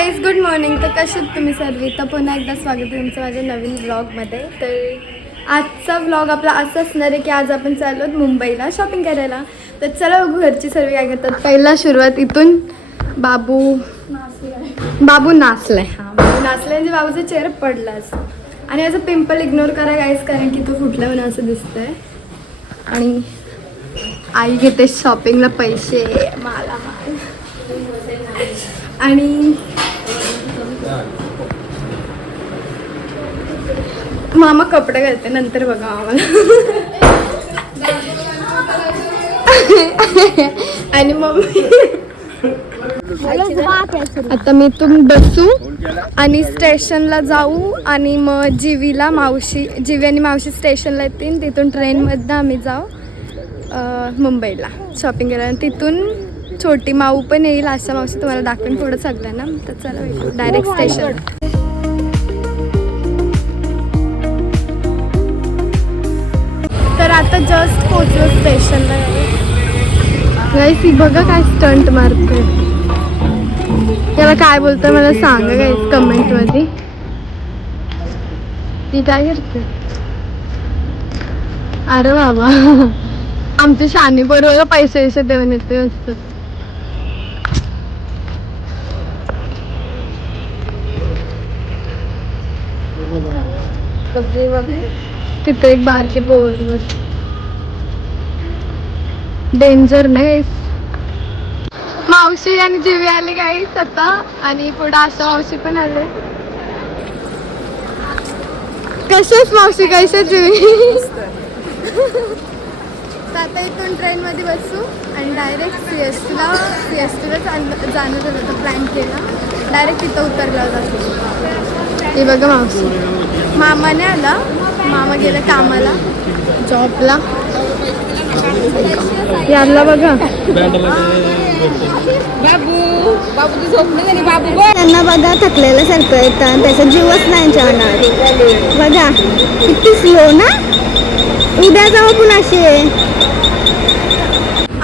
Guys good morning तर कसे आहेत तुम्ही सर्व? तर पुन्हा एकदा स्वागत आहे तुमचं माझ्या नवीन व्लॉगमध्ये तर आजचा व्लॉग आपला असं असणार आहे की आज आपण चाललो आहोत मुंबईला शॉपिंग करायला. तर चला बघू घरची सर्व काय करतात. पहिला सुरुवात इथून बाबू बाबू नाचलाय. हां बाबू नाचलाय म्हणजे बाबूचा चेहरा पडलाच आणि याचं पिंपल इग्नोर करा गाईज कारण की तो फुटला म्हणून असं दिसतंय. आणि आई घेते शॉपिंगला पैसे मला माल आणि मामा कपडे घालते नंतर बघा आम्हाला. आणि मम्मी. आता मी इथून बसू आणि स्टेशनला जाऊ आणि मग जीवीला मावशी जीवी आणि मावशी स्टेशनला येतील. तिथून ट्रेनमधनं आम्ही जाऊ मुंबईला शॉपिंग करायला. आणि तिथून छोटी माऊ पण येईल असा मावशी तुम्हाला दाखवून थोडं सगळं ना तर चला डायरेक्ट स्टेशन जस्ट पोचलो स्टेशनला गाईस ही बघा काय स्टंट मारते त्याला काय बोलतं मला सांगा गाईस कमेंटमध्ये. ती काय करते? अरे बाबा. आमचे शानी बरोबर पैसे वैसे देऊन येते असतात तिथे एक बारके पोर डेंजर नाही. मावशी आणि जीवी आली गाईस आता. आणि पुढे असं मावशी पण आले. कशाच मावशी कशा जीवी? आता इथून ट्रेनमध्ये बसू आणि डायरेक्ट सी एस टीला सी एस टीला जाणं होतं प्लॅन केला. डायरेक्ट तिथं उतरला जातो. हे बघा मावशी. मामाने आला. मामा गेला कामाला. जॉबला यारला बघा. बाबू बाबू तू झोपली बाबू बघ त्यांना बघा थकलेलं सारखं येतं त्याचा जीवच नाही जाणार. बघा किती स्लो ना? उद्या जाऊ पण अशी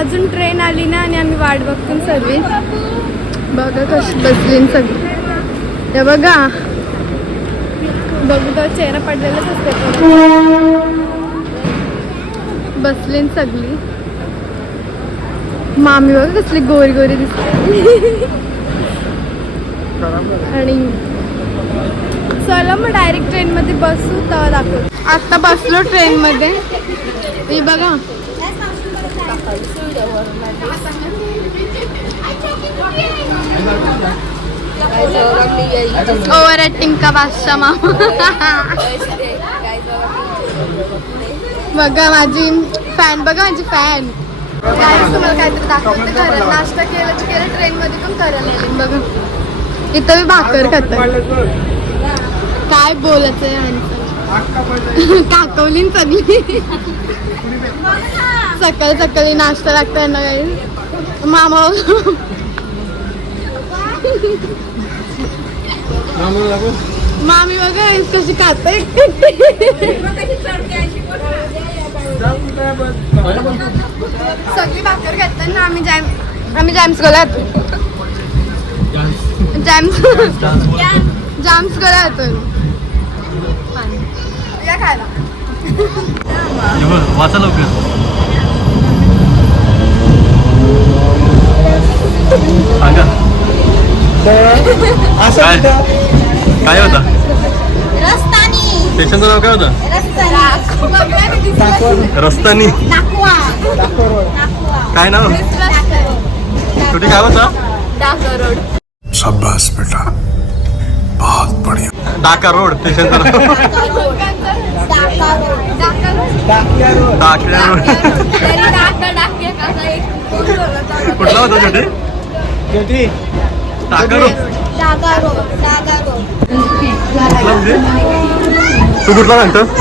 अजून ट्रेन आली ना आणि आम्ही वाट बघतो सर्व बघा कशी बसली सगळी. ते बघा. बघू तर चेहरा पडलेलाच असते बसली सगळी. मामी बघा कसली गोरी गोरी दिसते. आणि चला मग डायरेक्ट ट्रेनमध्ये बसू तेव्हा दाखवू आता बसलो ट्रेनमध्ये मी बघा. ओव्हर ऍक्टिंग का बादशाह मामा? बघा माझी फॅन बघा माझी फॅन काय तुम्हाला काहीतरी दाखवते खरं. नाश्ता केलं की केलं ट्रेनमध्ये पण करायला येईल बघा. इथं मी भाकर खात. काय बोलायचं यांचं काकवली सगळी सकाळी सकाळी नाश्ता लागतंय ना काही मामा मामा बघा कशी खाते सगळी भाकर घेतात ना आम्ही जॅम आम्ही जॅम्स गोला येतो जॅम्स जॅम्स गोला येतो या खायला. वाचा लवकर सांगा काय काय होता? स्टेशनचं नाव काय होतं? रस्तानी. काय नाव? छोटी काय होता? शाबाश बेटा. बहुत बढ़िया. डाका रोड स्टेशनचं नाव. डाकल्या रोड. कुठला होता छोटी? टाका रोड. म्हणजे? तू कुठला सांगतो तू?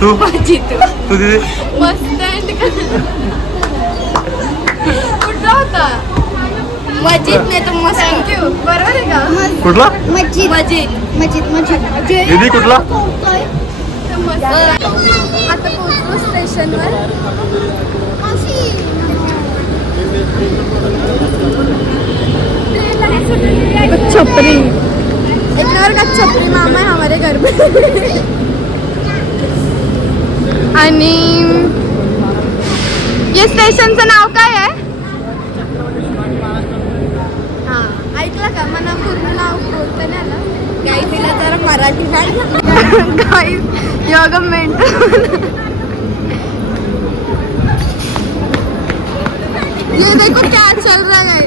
तू तिथे कुठला होता? मस्जिद नाही तर मस्त. थँक्यू बरोबर आहे का? कुठला? मस्जिद मस्जिद मस्जिद मस्जिद दीदी कुठला? आता पोहोचलो स्टेशनवर. छपरी. एक नंबर का छपरी मामा है हमारे घर में आणि या स्टेशनचं नाव काय आहे? हां ऐकलं का? मला पूर्ण नाव बोलता नाही आलं. काही तिला जरा मराठी नाही गाइस योगा मेंटल ये देखो क्या चल रहा है.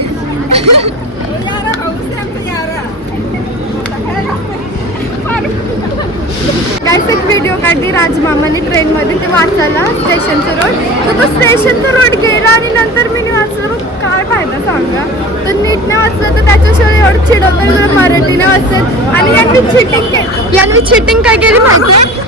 एक व्हिडिओ काढली राजमामाने ट्रेनमध्ये ते वाचायला स्टेशनचं रोड तर तो स्टेशनचा रोड गेला आणि नंतर मी वाचलं. मग काय फायदा सांगा. तर नीट नाही वाचलं तर त्याच्याशिवाय एवढं चिडवतं जर मराठीने वाचत. आणि यांनी चिटिंग यांनी चिटिंग काय केली माहिती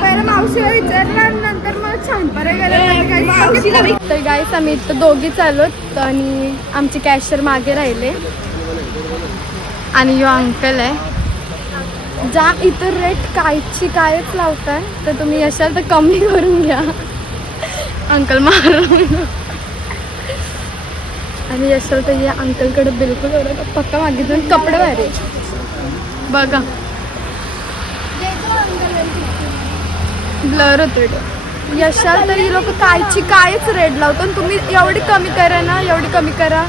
पहिला मावशीला विचारलं आणि नंतर मग छानपरे गेले तर गाईस आम्ही इथं दोघी चालत आणि आमचे कॅशियर मागे राहिले. आणि यो अंकल आहे. ज्या इतर रेट कायची कायच लावताय तर तुम्ही यशाल तर कमी करून घ्या. अंकल मार आणि यशाल तर या अंकलकडे बिलकुल एवढं पक्का मागितलं. कपडे भारी बघा. ब्लर होते यशाल तर ही लोक कायची कायच रेट लावतो आणि तुम्ही एवढी कमी करा ना एवढी कमी करा.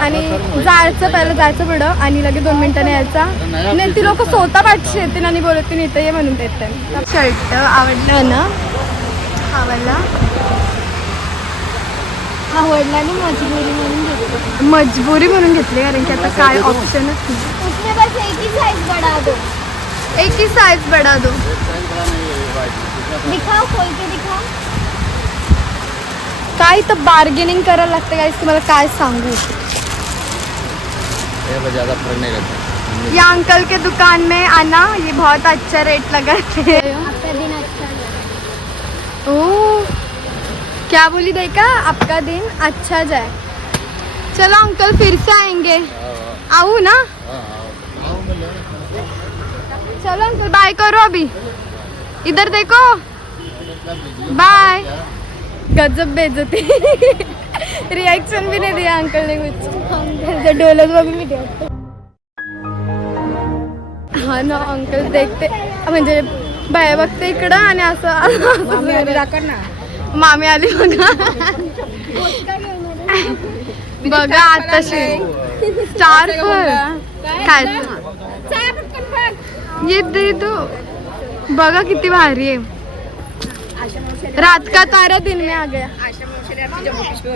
आणि जायचं पहिलं जायचं पुढं आणि लगेच दोन मिनिटांनी यायचा. नाही ती लोक स्वतः पाठशी येतील आणि बोलतील इथं ये म्हणून देत शर्ट आवडलं ना? आवडला? आवडला ना मजबुरी म्हणून घेतली. मजबुरी म्हणून घेतली कारण की आता काय ऑप्शनच नाही. उसमें बस एक ही साइज बढ़ा दो. एक ही साईज बडा दो. दिखाओ खोल के दिखाओ। काय तर बार्गेनिंग करायला लागतं काय तुम्हाला काय सांगू। ज़्यादा फ़र्क नहीं रहता ये अंकल के दुकान में आना ये बहुत अच्छा रेट लगाते हैं। आपका दिन अच्छा जाए ओ क्या बोली देखा? आपका दिन अच्छा जाए। चलो अंकल फिर से आएँगे। आऊ ना। चलो अंकल बाय करो अभी। इधर देखो। बाय गजब बेजती रिएक्शन भी नहीं दिया अंकल ने कुछ। तो डोलत बघून मी ठेवते हा ना अंकल देखते म्हणजे बाया बघते इकडं आणि असं ना. मामी आली बघा. बघा आताशी स्टार फळ. काय? ये दे दो. बघा किती भारी आहे. रात का तारा दिन में आ गया.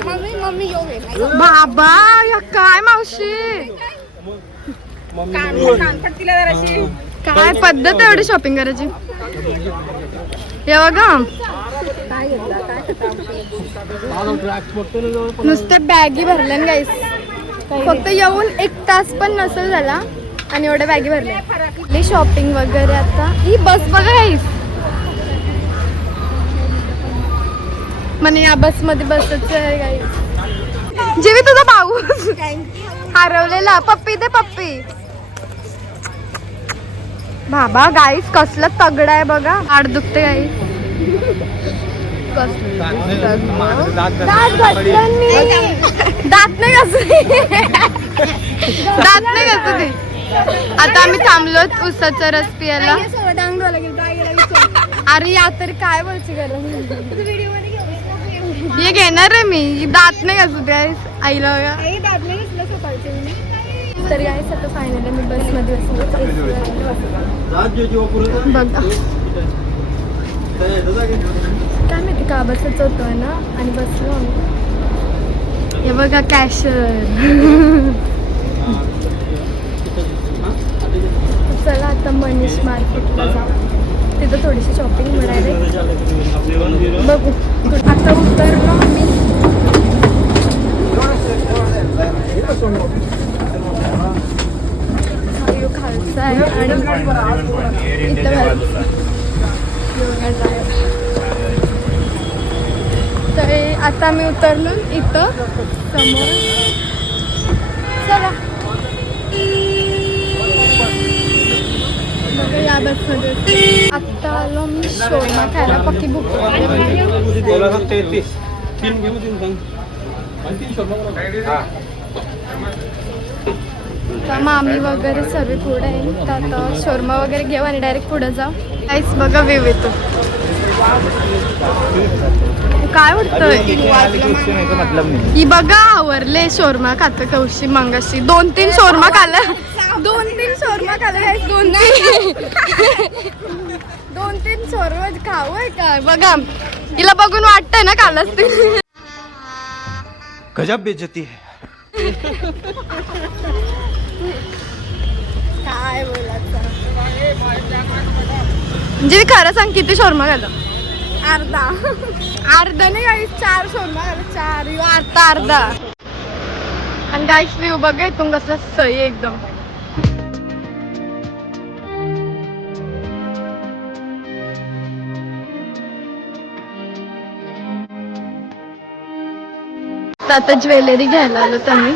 मम्मी मम्मी यो बाबा या काय मावशी? काय पद्धत आहे एवढी शॉपिंग करायची? हे बघा. नुसते बॅगी भरल्या गाईस फक्त येऊन एक तास पण नसेल झाला. आणि एवढ्या बॅगी भरल्या शॉपिंग वगैरे आता ही बस बघा म्हणे या बसमध्ये बसच आहे जेवी तुझा भाऊ हरवलेला पप्पी दे पप्पी बाबा गाईस कसलं तगड आहे बघा आड दुखते गाई दात घासलं मी. दात नाही घासले दात नाही आता आम्ही थांबलोत उसाचा रस पियाला अरे या तर काय बोलची गरज हे घेणार आहे मी. दात नाही घासू द्या आईला तर गाईस आता फायनली मी बसमध्ये बसलो बघा. काय माहिती का बसच होतो ना आणि बसलो आम्ही. हे बघा कॅशर चला आता मनीष मार्केटला जाऊ तिथं थोडीशी शॉपिंग मिळाली बघू. आता उतरलो आम्ही. यो खालचा आहे आणि इथं. योगा. तर आता मी उतरलो इथं. समोर. चला. या बसमध्ये. आत्ता आलो मी शोरमा खायला पक्की बुक तर मामी वगैरे सर्व पुढे आहे तर आता शोरमा वगैरे घेऊ आणि डायरेक्ट पुढे जाऊ. काहीच बघा व्ह्यू येतो काय वाटतंय ही बघा आवरले शोरमा खात कौशी मंगाशी. दोन तीन शोरमा खाल्लं. दोन तीन शोरमा खाल्लं दोन तीन. दोन तीन शोरमा खाऊ आहे काय? बघा. हिला बघून वाटतंय ना खाल्लंच ते. गजब बेइज्जती है। काय बोलायचं? म्हणजे खरं सांग किती शोरमा झालं अर्धा. अर्धा नाही काही चार झालं चार. ह्यो अर्धा अर्धा. आणि गाईस व्ह्यू बघा इथून कसं सही आहे एकदम. आता ज्वेलरी घ्यायला आलो आम्ही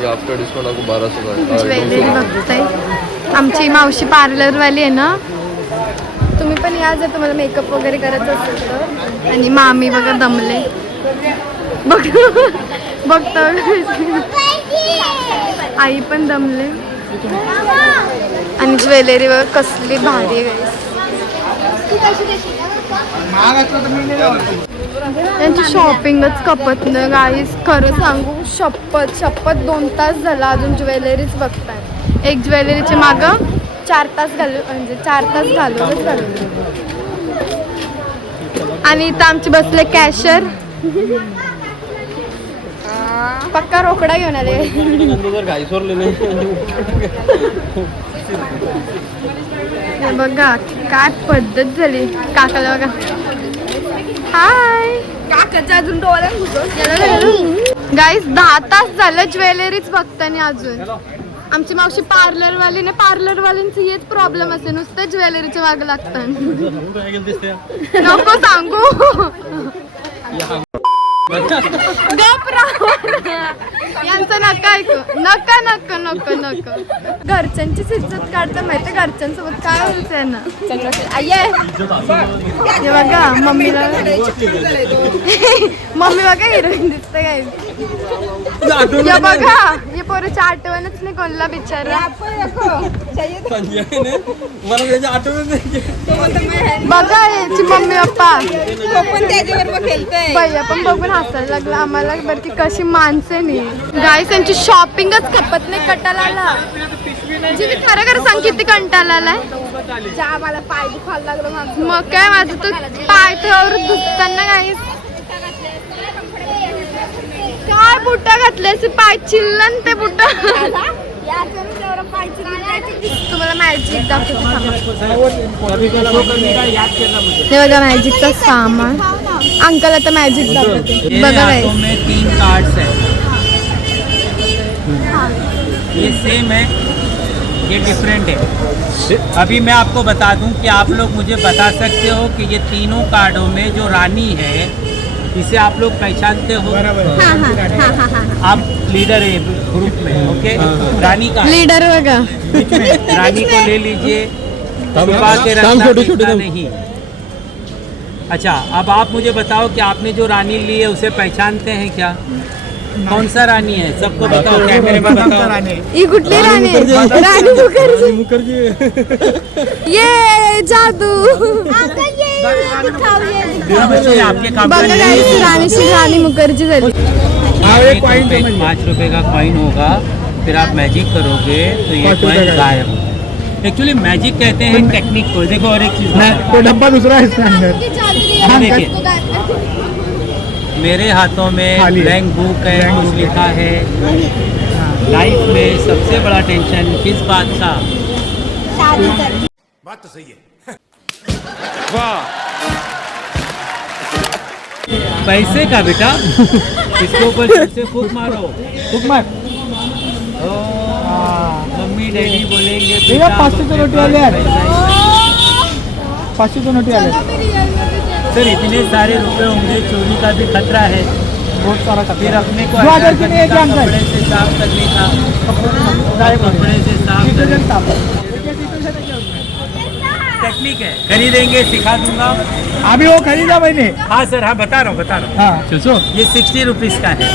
ये आपका डिस्काउंट आपको बारह सौ का ज्वेलरी बघताय. आमची मावशी पार्लरवाली आहे ना? तुम्ही पण या जर तुम्हाला मेकअप वगैरे करायचं असेल तर. आणि मामी बघा दमले. बघ बघतो. आई पण दमले. आणि ज्वेलरी बघ कसली भारी आहे. त्यांची शॉपिंगच कपत न गाईस खरं सांगू शपथ शपथ दोन तास झाला अजून ज्वेलरीच बघताय. एक ज्वेलरीचे माग चार तास घालू म्हणजे चार तास घालूनच घालू आणि इथं आमचे बसले कॅशर पक्का रोकडा घेऊन आले. बघा काय पद्धत झाली. काकाला बघा. हाय काकाच्या अजून डोळ्यात गाईस दहा तास झालं ज्वेलरीच बघताना अजून. आमची मावशी पार्लर वालीने पार्लर वाल्यांची हेच प्रॉब्लेम असे नुसतं ज्वेलरीचे माग लागतात नको सांगू. गप. यांचं नका ऐकू. नका नको नको नको. घरच्यांचीच इज्जत काढता माहिती घरच्यांसोबत काय बोलतंय ना हे बघा मम्मीला मम्मी बघा हिरोईन दिसते काय? हे बघा हे पोराची आठवणच नाही कोणला बिचारा. बघा याची मम्मी पप्पा. भैया पण बघून हसायला लागला. आम्हाला बरं की कशी माणसं नाही. गाय त्यांची शॉपिंगच खपत नाही कटाला आला म्हणजे खरं खरं सांग किती कंटाळा आलाय मला पाय दुखायला लागलं मग. काय माझं तर पाय तर दुखताना काही काय बुटा घातले असे? पाय चिल्लन ते बुट. तुम्हाला मॅजिक दाखवते मॅजिकचं सामान. अंकल आता मॅजिक दाखवते. ये बघा हाथों तीन कार्ड्स है। ये सेम है ये डिफरेंट है। अभी मैं आपको बता दूँ कि आप लोग मुझे बता सकते हो कि ये तीनों कार्डों में जो रानी है इसे आप लोग पहचानते हो? हाँ, हाँ, हाँ, हाँ, हाँ. आप लीडर है ग्रुप में ओके रानी का लीडर में। रानी को ले लीजिए। नहीं। अच्छा अब आप मुझे बताओ कि आपने जो रानी ली है उसे पहचानते हैं क्या? कौन सा रानी है? सबको बताओ कैमरे में बताओ। ही? राणी मुखर्जी। ये जादू। बच्चे आपके बघा कामकाज guys, मुखर्जी। पाँच रुपए का कॉइन होगा फिर आप मैजिक करोगे तो ये कॉइन गायब एक्चुअली मैजिक कहते हैं टेक्निक को। देखो और एक चीज़ तो डब्बा दूसरा है इसके अंदर। हाँ, देखिए। मेरे हाथों में ब्लैंक बुक है कुछ लिखा है। लाइफ में सबसे बड़ा टेंशन किस बात का बात तो सही है। वाह। पैसे का बेटा इसके ऊपर से फूक मारो। फूक मार। डैडी बोलेंगे बेटा पाँच सौ रोटी वाले यार। पाचशे दोन नोटी आले सर इतने सारे रुपए होंगे चोरी का भी खतरा है। बहुत सारा फिर अपने को दो हज़ार के लिए करने का, क्या कपड़े से साफ़ करने का। कपड़े से साफ़ टेक्निक है खरीदेंगे सिखा दूँगा। अभी वो खरीदा मैंने हाँ सर हाँ बता रहा हूँ बता रहा हूँ। हाँ। ये सिक्सटी रुपीज़ का है।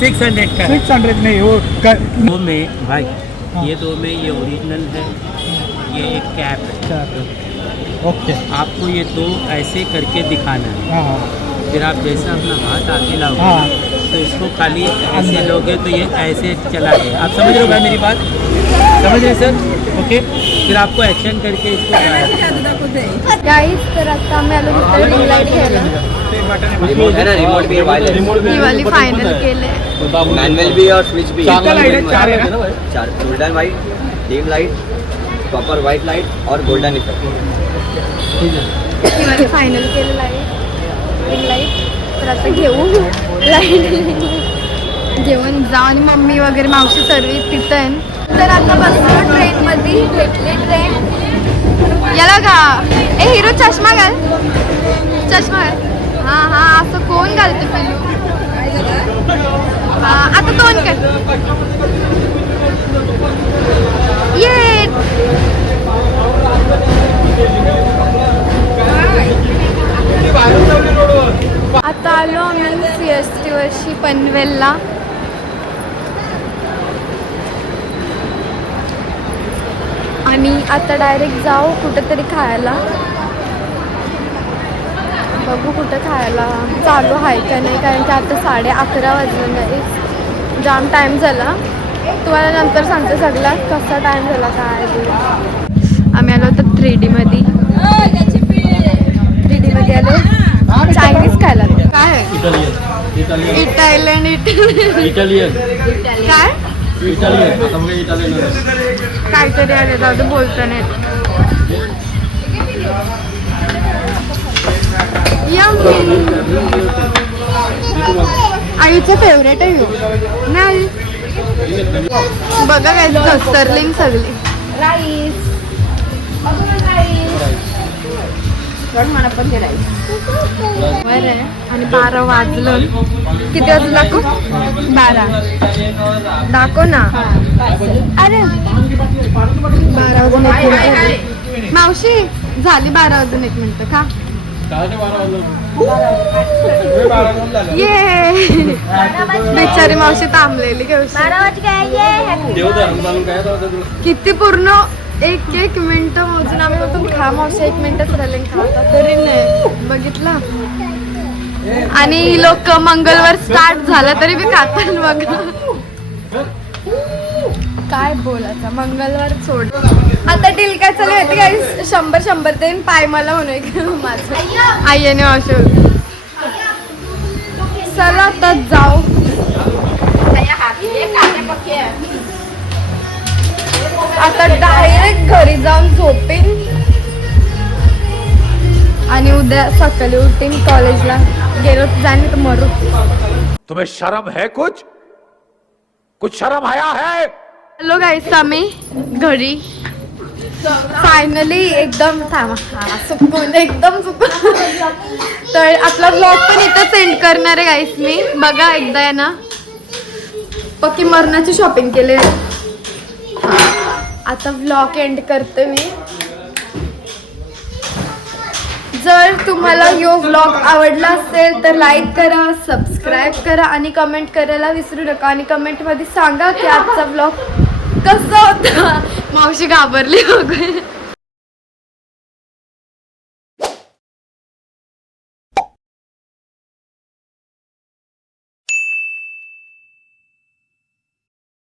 सिक्स हंड्रेड का सिक्स हंड्रेड नहीं वो में भाई ये दो में ये ओरिजिनल है ये एक कैप है। ओके आपको ये दो ऐसे करके दिखाना है। हाँ हाँ। फिर आप जैसे अपना हाथ आगे लाओगे हाँ। तो इसको खाली ऐसे लोगे तो ये ऐसे चला गया। आप समझ रहे हो भाई मेरी बात? समझ रहे सर? ओके फिर आपको एक्शन करके इसको है। आम्ही आलो रिमोट है ना रिमोट भी है वायरलेस ही वाली फायनल केले मैनुअल भी है और स्विच भी है चार है ना? चार golden white dim light copper white light और गोल्डन इफेक्ट ही वाली फायनल केलं लाइट रिंग लाइट तर आता घेऊ. लाइट घेऊन जाऊ आणि मम्मी वगैरे मावशी सर्व तिथं. आहे तर आता बसलो ट्रेनमध्ये. भेटली ट्रेन. याला का? ए हिरो चष्मा घाल. चष्मा घाल. हां हां असं कोण घालते पिलू हां आता कोण कर ये. आता आलो आम्ही सी एस टी वर्षी पनवेलला. आणि आता डायरेक्ट जाऊ कुठंतरी खायला. बघू कुठं खायला चालू आहे का नाही कारण की आता साडे अकरा वाजले नाही जाम टाईम झाला. तुम्हाला नंतर सांगते सगळा कसा टाईम झाला काय. आम्ही आलो होतो थ्री डीमध्ये थ्री डीमध्ये आलो. चायनीज खायला. काय? इटालियन इटालियन काय? काहीतरी आले जाऊ बोलता नाही. आईचं फेवरेट आहे. नाही. बघा काय कस्तरलिंग सगळी. राईस बरं आहे. आणि बारा वाजलं. किती वाजलं दाखव? बारा. दाखव ना. अरे. बारा वाजून एक मिनिट. मावशी झाली बारा वाजून एक मिनिट. का ये बिचारी मावशी थांबलेली घेऊ किती पूर्ण एक एक मिनिट मोजून आम्ही म्हणतो खा मावशी एक मिनिटच राहिले खाता तरी नाही. बघितलं? आणि लोक मंगळवार स्टार्ट झालं तरी बी खातात बघा. काय बोलायचं? मंगळवार सोड. आता चालू होती काय शंभर शंभर देईन पाय मला म्हणून माझं. आईने अशोक चला आता जाऊ. आता डायरेक्ट घरी जाऊन झोपेन. आणि उद्या सकाळी उठीन कॉलेजला गेलो जाईन तर मरू. तुम्हें शर्म है कुछ? कुछ शर्म आया है? हॅलो गाईस आम्ही घरी. फायनली एकदम थांबा. हा एकदम चुकून. तर आपला ब्लॉग पण इथं सेंड करणार आहे गाईस मी बघा एकदा आहे ना. पक्की मरणाची शॉपिंग केली आता ब्लॉग एंड करते मी. जर तुम्हाला यो व्लॉग आवडला असेल तर लाईक करा सबस्क्राईब करा आणि कमेंट करायला विसरू नका. आणि कमेंटमध्ये सांगा की आजचा व्लॉग कसं होतं? मावशी घाबरली वगैरे